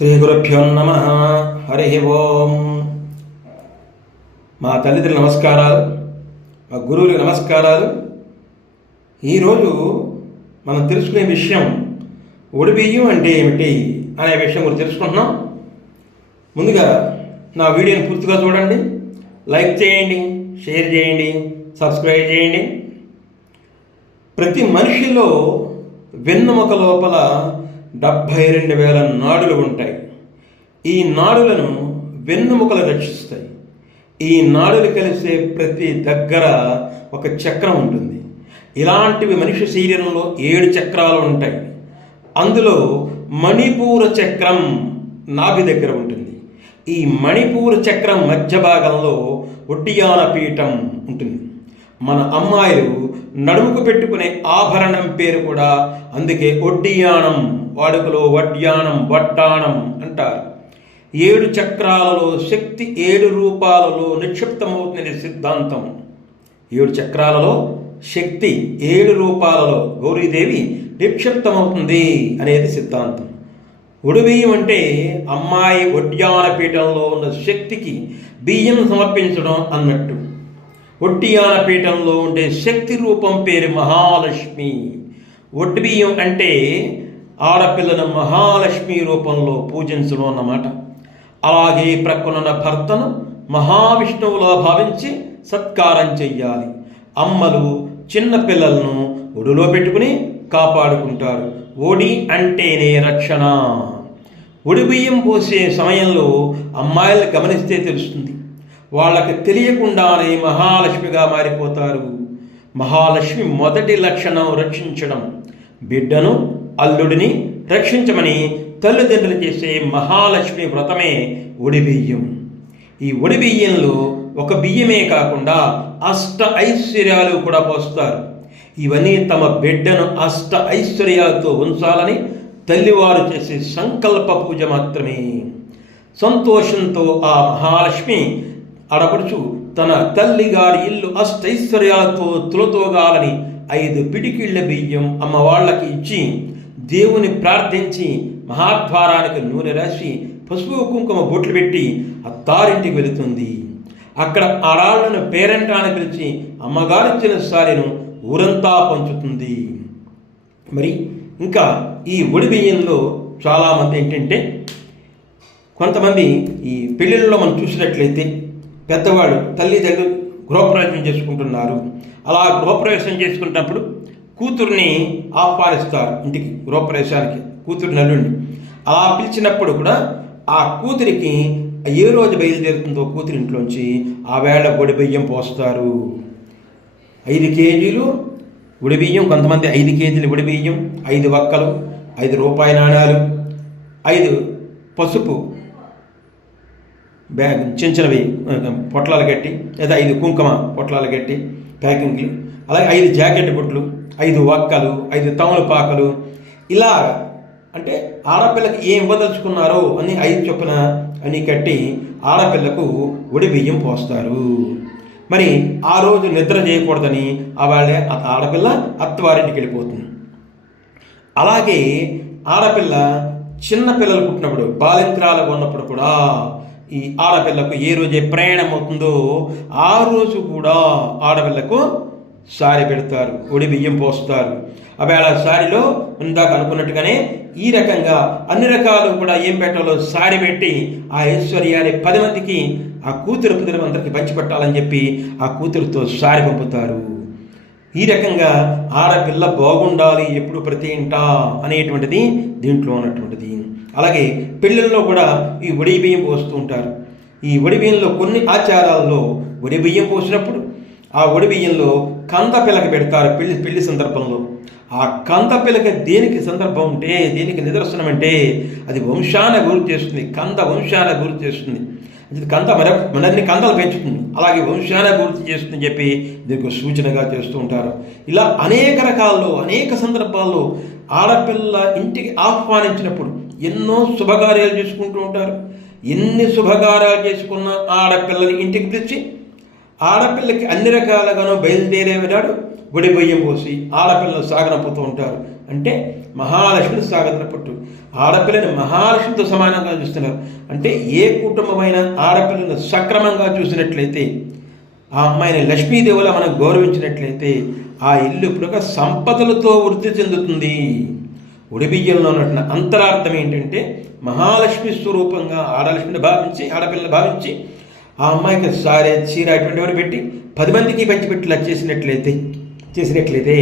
శ్రీ గురుభ్యో నమ. హరి ఓం. మా తల్లిదండ్రుల నమస్కారాలు మా గురువులకు నమస్కారాలు. ఈరోజు మనం తెలుసుకునే విషయం ఒడిబియ్యం అంటే ఏమిటి అనే విషయం గురించి తెలుసుకుంటున్నాం. ముందుగా నా వీడియోని పూర్తిగా చూడండి. లైక్ చేయండి షేర్ చేయండి సబ్స్క్రైబ్ చేయండి. ప్రతి మనిషిలో వెన్నుముక లోపల డెబ్భై రెండు వేల నాడులు ఉంటాయి. ఈ నాడులను వెన్నుముకలు రక్షిస్తాయి. ఈ నాడులు కలిసే ప్రతి దగ్గర ఒక చక్రం ఉంటుంది. ఇలాంటివి మనిషి శరీరంలో ఏడు చక్రాలు ఉంటాయి. అందులో మణిపూర చక్రం నాభి దగ్గర ఉంటుంది. ఈ మణిపూర చక్రం మధ్య భాగంలో ఒడ్డియాన పీఠం ఉంటుంది. మన అమ్మాయిలు నడుముకు పెట్టుకునే ఆభరణం పేరు కూడా అందుకే ఒడ్డియానం వాడుకలో వడ్యానం వడ్డాణం అంటారు. ఏడు చక్రాలలో శక్తి ఏడు రూపాలలో నిక్షిప్తమవుతుంది సిద్ధాంతం. ఏడు చక్రాలలో శక్తి ఏడు రూపాలలో గౌరీదేవి నిక్షిప్తమవుతుంది అనేది సిద్ధాంతం. ఉడిబియ్యం అంటే అమ్మాయి ఒడ్యాన పీఠంలో ఉన్న శక్తికి బియ్యం సమర్పించడం అన్నట్టు. ఒడ్డియాన పీఠంలో ఉండే శక్తి రూపం పేరు మహాలక్ష్మి. ఒడ్బియ్యం బియ్యం అంటే ఆడపిల్లను మహాలక్ష్మి రూపంలో పూజించడం అన్నమాట. అలాగే ప్రక్కనున్న భర్తను మహావిష్ణువులా భావించి సత్కారం చెయ్యాలి. అమ్మలు చిన్న పిల్లలను ఒడిలో పెట్టుకుని కాపాడుకుంటారు. ఒడి అంటేనే రక్షణ. ఒడి బియ్యం పోసే సమయంలో అమ్మాయిలు గమనిస్తే తెలుస్తుంది. వాళ్ళకి తెలియకుండానే మహాలక్ష్మిగా మారిపోతారు. మహాలక్ష్మి మొదటి లక్షణం రక్షించడం. బిడ్డను అల్లుడిని రక్షించమని తల్లిదండ్రులు చేసే మహాలక్ష్మి వ్రతమే ఒడి బియ్యం. ఈ ఒడి బియ్యంలో ఒక బియ్యమే కాకుండా అష్ట ఐశ్వర్యాలు కూడా పోస్తారు. ఇవన్నీ తమ బిడ్డను అష్ట ఐశ్వర్యాలతో ఉంచాలని తల్లివారు చేసే సంకల్ప పూజ మాత్రమే. సంతోషంతో ఆ మహాలక్ష్మి అడపడుచు తన తల్లి గారి ఇల్లు అష్టైశ్వర్యాలతో తులతోగాలని ఐదు పిడికిళ్ళ బియ్యం అమ్మ వాళ్ళకి ఇచ్చి దేవుని ప్రార్థించి మహాద్వారానికి నూనె రాసి పసుపు కుంకుమ బొట్లు పెట్టి అత్తారింటికి వెళుతుంది. అక్కడ ఆడాళ్ళను పేరెంటాన్ని పిలిచి అమ్మగారిచ్చిన సారిను ఊరంతా పంచుతుంది. మరి ఇంకా ఈ ఒడి బియ్యంలో చాలామంది ఏంటంటే కొంతమంది ఈ పెళ్ళిళ్ళలో మనం చూసినట్లయితే పెద్దవాడు తల్లిదండ్రులు గృహప్రవేశం చేసుకుంటున్నారు. అలా గృహప్రవేశం చేసుకున్నప్పుడు కూతుర్ని ఆహ్వానిస్తారు ఇంటికి గృహప్రవేశానికి కూతురు నలుడిని అలా పిలిచినప్పుడు కూడా ఆ కూతురికి ఏ రోజు బయలుదేరుతుందో కూతురి ఇంట్లోంచి ఆ వేళ ఒడి బియ్యం పోస్తారు. ఐదు కేజీలు ఉడి బియ్యం కొంతమంది ఐదు కేజీలు ఉడి బియ్యం ఐదు వక్కలు ఐదు రూపాయి నాణ్యాలు ఐదు పసుపు బ్యాగ్ చిన్న చిన్నవి పొట్లాలు కట్టి లేదా ఐదు కుంకుమ పొట్లాలు కట్టి ప్యాకింగ్లు. అలాగే ఐదు జాకెట్ బుట్లు ఐదు వక్కలు ఐదు తమలపాకలు. ఇలా అంటే ఆడపిల్లకి ఏం ఇవ్వదలుచుకున్నారో అని ఐదు చొప్పున అని కట్టి ఆడపిల్లకు ఒడి బియ్యం పోస్తారు. మరి ఆ రోజు నిద్ర చేయకూడదని ఆ ఆడపిల్ల అత్తవారింటికి వెళ్ళిపోతుంది. అలాగే ఆడపిల్ల చిన్న పిల్లలు పుట్టినప్పుడు బాలింత్రాలకు ఉన్నప్పుడు కూడా ఈ ఆడపిల్లకు ఏ రోజే ప్రయాణం అవుతుందో ఆ రోజు కూడా ఆడపిల్లకు సారి పెడతారు ఒడి బియ్యం పోస్తారు. అవేళ సారిలో ఇందాక అనుకున్నట్టుగానే ఈ రకంగా అన్ని రకాలు కూడా ఏం పెట్టాలో సారి పెట్టి ఆ ఐశ్వర్యాన్ని పది మందికి ఆ కూతురు పది అందరికి పంచిపెట్టాలని చెప్పి ఆ కూతురుతో సారి పంపుతారు. ఈ రకంగా ఆడపిల్ల బాగుండాలి ఎప్పుడు ప్రతి ఇంట అనేటువంటిది దీంట్లో ఉన్నటువంటిది. అలాగే పెళ్ళిళ్ళలో కూడా ఈ ఒడి బియ్యం పోస్తూ ఉంటారు. ఈ ఒడి బియ్యంలో కొన్ని ఆచారాల్లో ఒడి బియ్యం పోసినప్పుడు ఆ ఒడి బియ్యంలో కంద పిల్లకి పెడతారు పెళ్ళి పెళ్ళి సందర్భంలో. ఆ కంద పిల్లక దేనికి సందర్భం ఉంటే దేనికి నిదర్శనం అంటే అది వంశాన గురి చేస్తుంది కంద వంశాన గురి చేస్తుంది. అది కంద మర మనల్ని కందలు పెంచుతుంది. అలాగే వంశాన గుర్తు చేస్తుందని చెప్పి దీనికి సూచనగా చేస్తూ ఉంటారు. ఇలా అనేక రకాల్లో అనేక సందర్భాల్లో ఆడపిల్ల ఇంటికి ఆహ్వానించినప్పుడు ఎన్నో శుభకార్యాలు చేసుకుంటూ ఉంటారు. ఎన్ని శుభకార్యాలు చేసుకున్న ఆడపిల్లని ఇంటికి పిలిచి ఆడపిల్లకి అన్ని రకాలుగాను బయలుదేరేవాడు ఒడి బియ్యం పోసి ఆడపిల్లలు సాగనపోతూ ఉంటారు. అంటే మహాలక్ష్మిని సాగనంపట్టు ఆడపిల్లని మహాలక్ష్మితో సమానంగా చూస్తున్నారు. అంటే ఏ కుటుంబమైన ఆడపిల్లను సక్రమంగా చూసినట్లయితే ఆ అమ్మాయిని లక్ష్మీదేవులా మనం గౌరవించినట్లయితే ఆ ఇల్లు ఇప్పుడు సంపదలతో వృద్ధి చెందుతుంది. ఉడిబియ్యంలో ఉన్నటువంటి అంతరార్థం ఏంటంటే మహాలక్ష్మి స్వరూపంగా ఆడలక్ష్మిని భావించి ఆడపిల్లని భావించి ఆ అమ్మాయికి సారే చీర అటువంటివన్నీ పెట్టి పది మందికి పంచిపెట్టేలా చేసినట్లయితే చేసినట్లయితే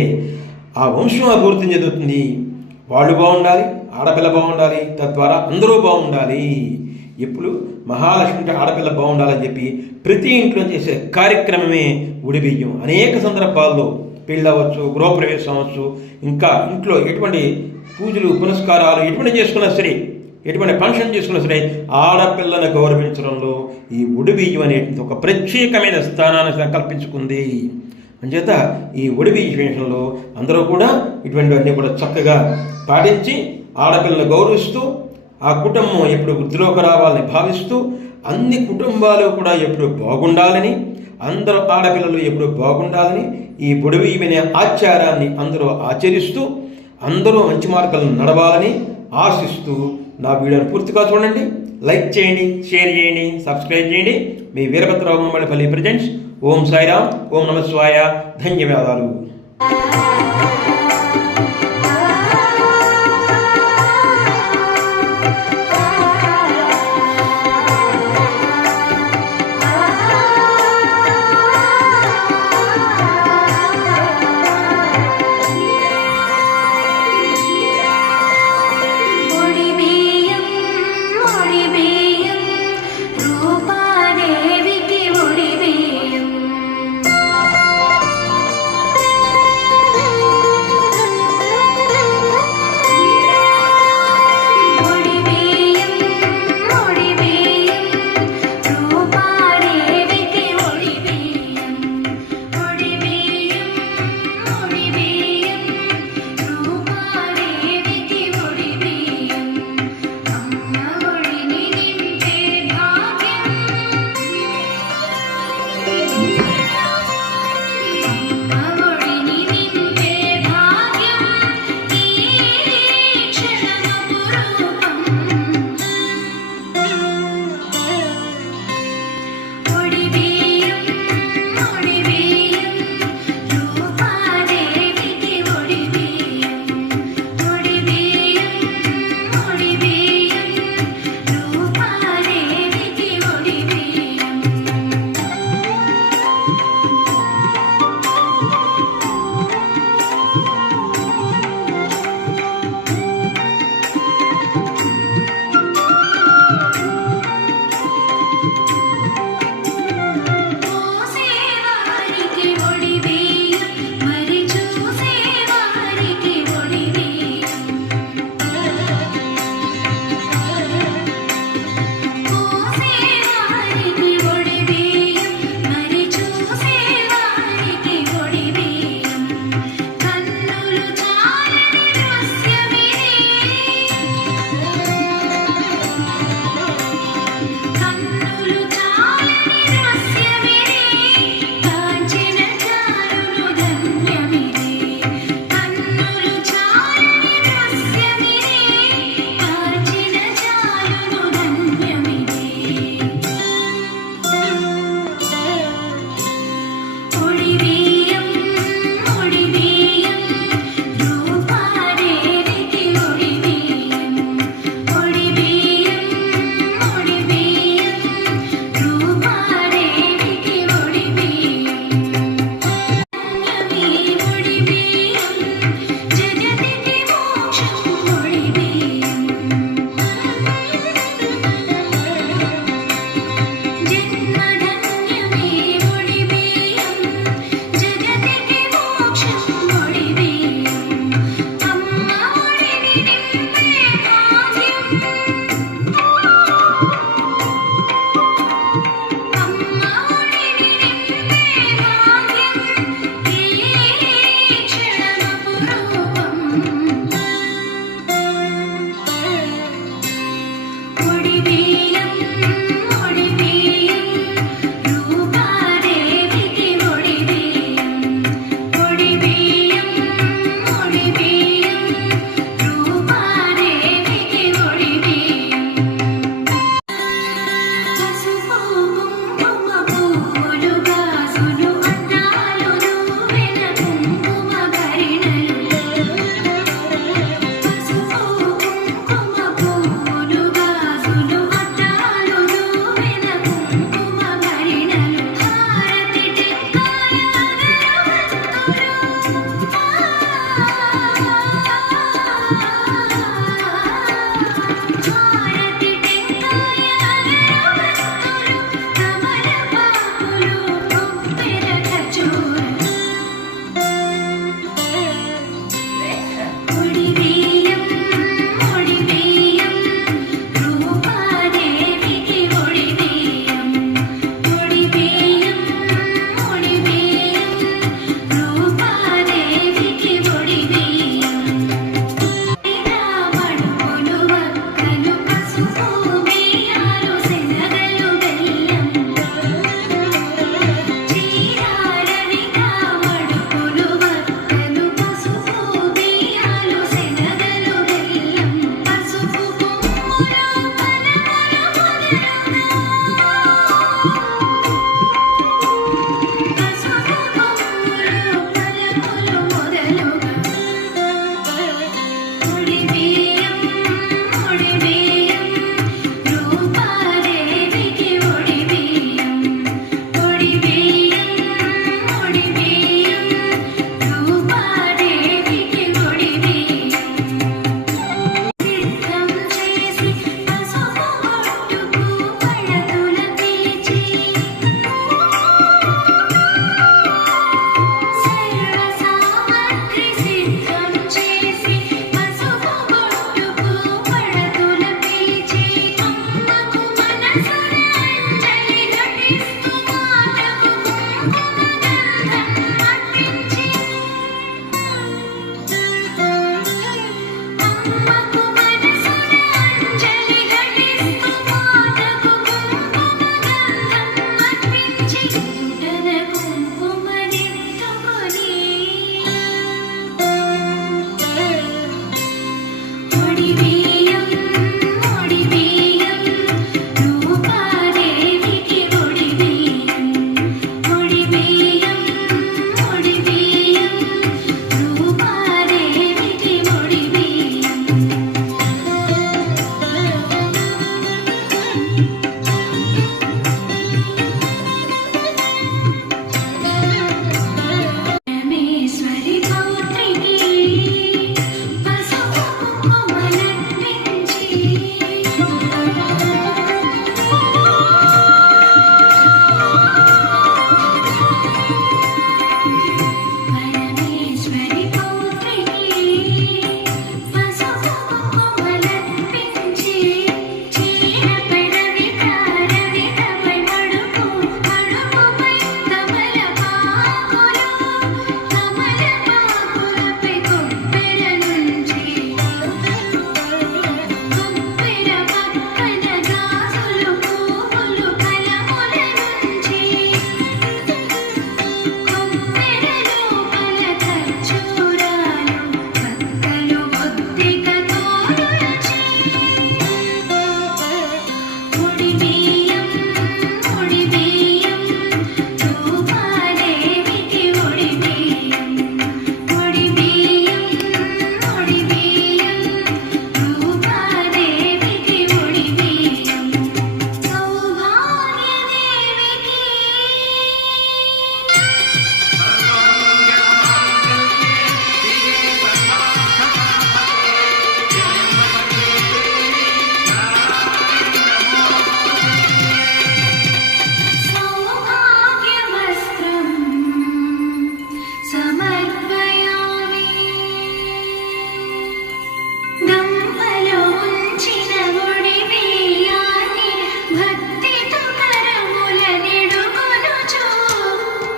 ఆ వంశం అభివృద్ధి చెందుతుంది. వాళ్ళు బాగుండాలి ఆడపిల్ల బాగుండాలి తద్వారా అందరూ బాగుండాలి. ఎప్పుడు మహాలక్ష్మి ఆడపిల్ల బాగుండాలని చెప్పి ప్రతి ఇంట్లో చేసే కార్యక్రమమే ఉడిబియ్యం అనేక సందర్భాల్లో పెళ్ళి అవ్వచ్చు గృహప్రవేశం అవ్వచ్చు ఇంకా ఇంట్లో ఎటువంటి పూజలు పునస్కారాలు ఎటువంటి చేసుకున్నా సరే ఎటువంటి ఫంక్షన్ చేసుకున్నా సరే ఆడపిల్లను గౌరవించడంలో ఈ ఉడిబీజం అనేటువంటి ఒక ప్రత్యేకమైన స్థానాన్ని కల్పించుకుంది అంచేత ఈ ఒడిబియ్య విషయంలో అందరూ కూడా ఇటువంటివన్నీ కూడా చక్కగా పాటించి ఆడపిల్లను గౌరవిస్తూ ఆ కుటుంబం ఎప్పుడు వృద్ధిలోకి రావాలని భావిస్తూ అన్ని కుటుంబాలు కూడా ఎప్పుడు బాగుండాలని అందరూ ఆడపిల్లలు ఎప్పుడు బాగుండాలని ఈ పొడివియమనే ఆచారాన్ని అందరూ ఆచరిస్తూ అందరూ మంచి మార్గాలను నడవాలని ఆశిస్తూ నా వీడియోని పూర్తిగా చూడండి. లైక్ చేయండి షేర్ చేయండి సబ్స్క్రైబ్ చేయండి. మీ వీరభద్రరావు మమ్మల్ని ప్రజెంట్స్. ఓం సాయిరామ్ ఓం నమ ధన్యవాదాలు.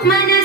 my name.